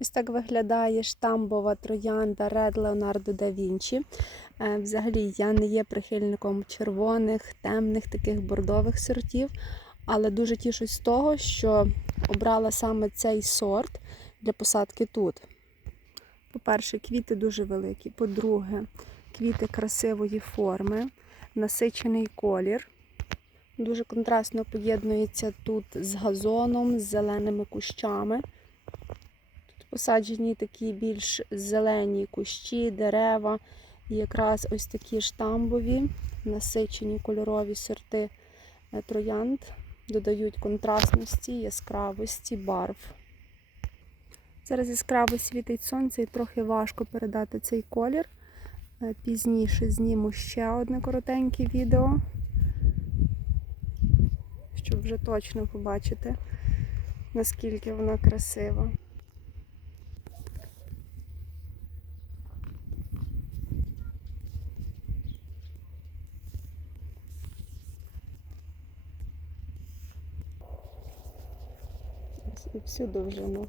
Ось так виглядає штамбова троянда Red Leonardo da Vinci. Взагалі, я не є прихильником червоних, темних, таких бордових сортів, але дуже тішусь з того, що обрала саме цей сорт для посадки тут. По-перше, квіти дуже великі. По-друге, квіти красивої форми, насичений колір. Дуже контрастно поєднується тут з газоном, з зеленими кущами. Тут посаджені такі більш зелені кущі, дерева. І якраз ось такі штамбові, насичені кольорові сорти троянд додають контрастності, яскравості, барв. Зараз яскраво світить сонце і трохи важко передати цей колір. Пізніше зніму ще одне коротеньке відео, щоб вже точно побачити, наскільки вона красива. І всю довжину.